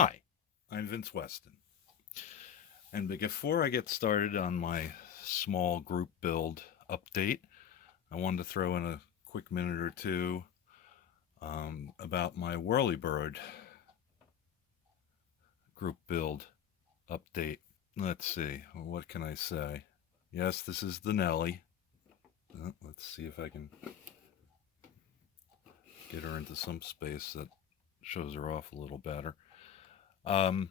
Hi, I'm Vince Weston. And before I get started on my small group build update, I wanted to throw in a quick minute or two about my Whirlybird group build update. Let's see, what can I say? Yes, this is the Nellie. Let's see if I can get her into some space that shows her off a little better. Um,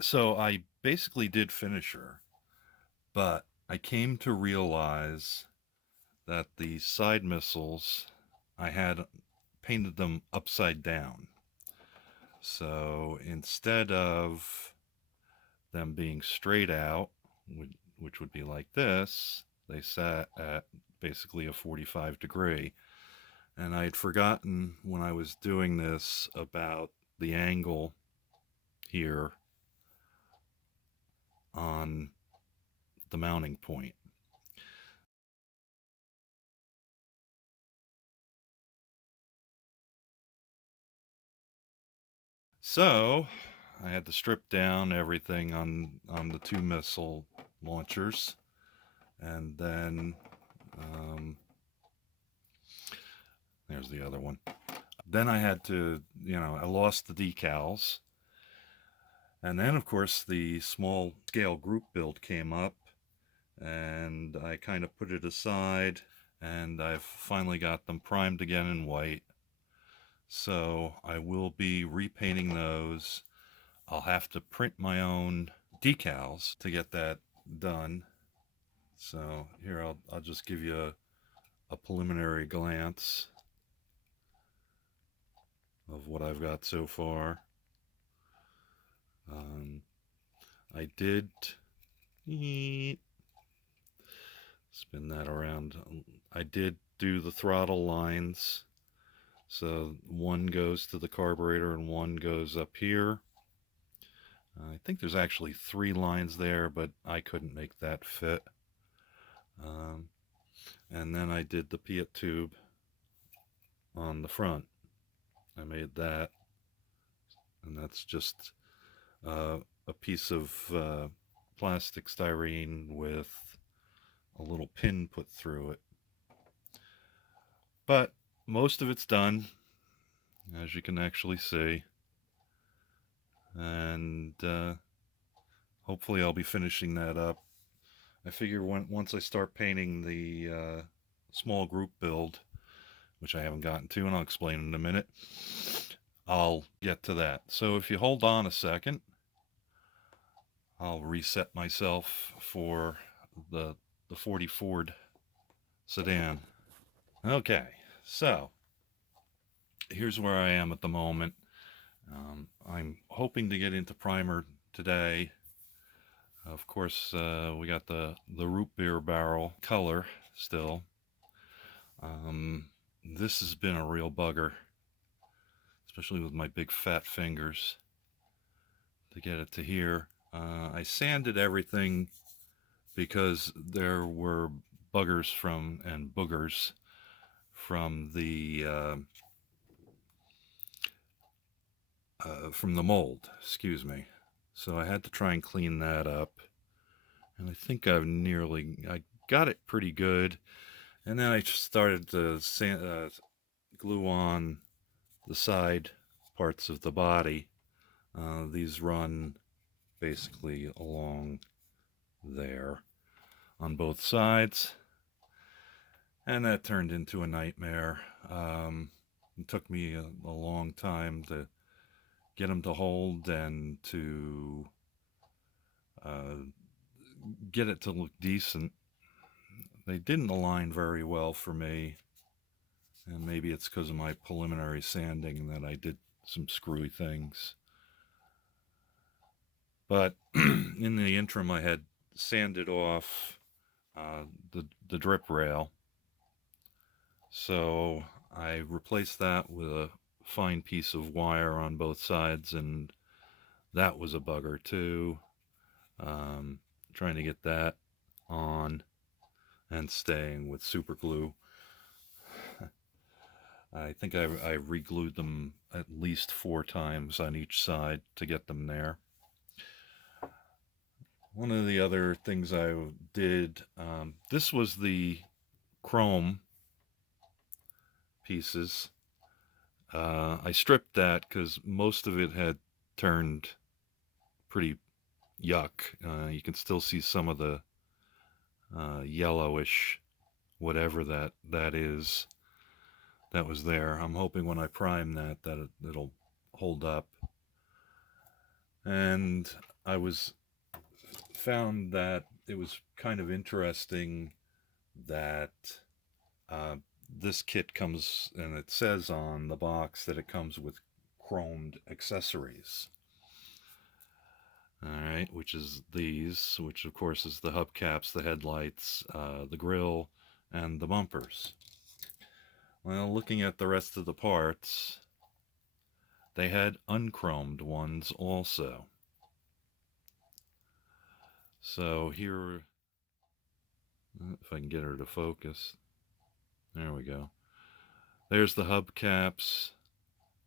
so I basically did finish her, but I came to realize that the side missiles, I had painted them upside down. So instead of them being straight out, which would be like this, they sat at basically a 45 degree. And I had forgotten when I was doing this about the angle here on the mounting point. So I had to strip down everything on the two missile launchers, and then there's the other one. Then I had to, I lost the decals, and then of course the small scale group build came up, and I kind of put it aside, and I've finally got them primed again in white. So I will be repainting those. I'll have to print my own decals to get that done. So here I'll just give you a preliminary glance of what I've got so far. Um, I did spin that around. I did do the throttle lines. So one goes to the carburetor and one goes up here. I think there's actually 3 lines there, but I couldn't make that fit. Um, and then I did the Piot tube on the front. I made that, and that's just a piece of plastic styrene with a little pin put through it. But most of it's done, as you can actually see, and hopefully I'll be finishing that up. I figure once I start painting the small group build, which I haven't gotten to, and I'll explain in a minute, I'll get to that. So if you hold on a second, I'll reset myself for the 40 Ford sedan. Okay, so here's where I am at the moment. I'm hoping to get into primer today. Of course, we got the root beer barrel color still. This has been a real bugger, especially with my big fat fingers, to get it to here. I sanded everything because there were buggers and boogers from the mold, excuse me. So I had to try and clean that up, and I think I got it pretty good. And then I started to glue on the side parts of the body. These run basically along there on both sides, and that turned into a nightmare. It took me a long time to get them to hold and to uh, get it to look decent. They didn't align very well for me, and maybe it's because of my preliminary sanding that I did some screwy things. But in the interim, I had sanded off the drip rail, so I replaced that with a fine piece of wire on both sides, and that was a bugger too. Trying to get that on and staying with super glue. I think I re-glued them at least 4 times on each side to get them there. One of the other things I did, this was the chrome pieces. I stripped that because most of it had turned pretty yuck. You can still see some of the yellowish whatever that is that was there. I'm hoping when I prime that it'll hold up. And I found that it was kind of interesting that this kit comes, and it says on the box that it comes with chromed accessories. All right, which is these, which of course is the hubcaps, the headlights, the grille, and the bumpers. Well, looking at the rest of the parts, they had unchromed ones also. So here, if I can get her to focus, there we go. There's the hubcaps.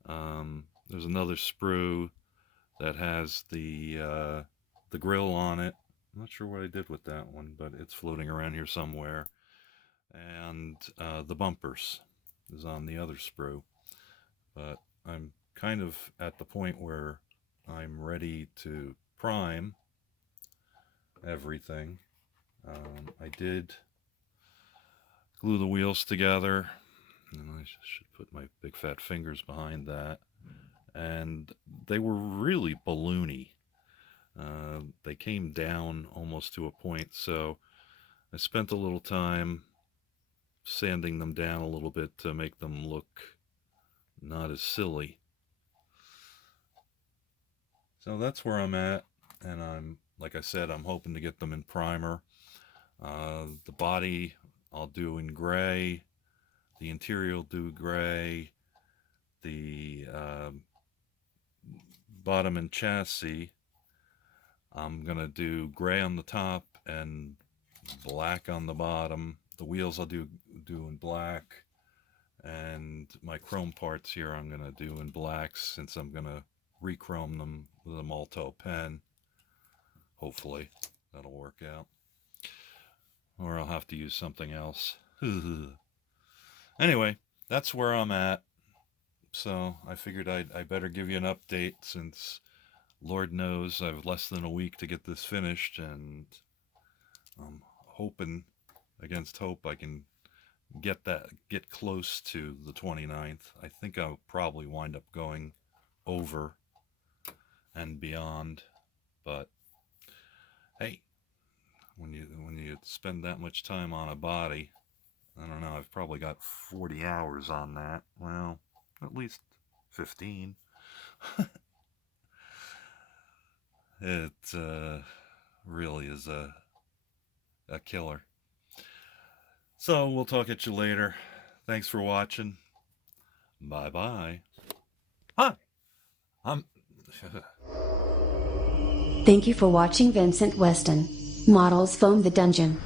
There's another sprue that has the grill on it. I'm not sure what I did with that one, but it's floating around here somewhere. And the bumpers is on the other sprue. But I'm kind of at the point where I'm ready to prime everything. I did glue the wheels together, and I should put my big fat fingers behind that. And they were really balloony. They came down almost to a point, so I spent a little time sanding them down a little bit to make them look not as silly. So that's where I'm at, and like I said, I'm hoping to get them in primer. The body I'll do in gray, the interior will do gray, the bottom and chassis I'm gonna do gray on the top and black on the bottom. The wheels I'll do in black, and my chrome parts here I'm gonna do in black, since I'm gonna re-chrome them with a Malto pen. Hopefully that'll work out, or I'll have to use something else. Anyway, that's where I'm at. So I figured I better give you an update, since Lord knows I've less than a week to get this finished, and I'm hoping against hope I can get close to the 29th. I think I'll probably wind up going over and beyond, but hey, when you spend that much time on a body, I don't know, I've probably got 40 hours on that. Well, at least 15. It really is a killer. So we'll talk at you later. Thanks for watching. Bye bye. Hi. Thank you for watching Vincent Weston. Models Foam the Dungeon.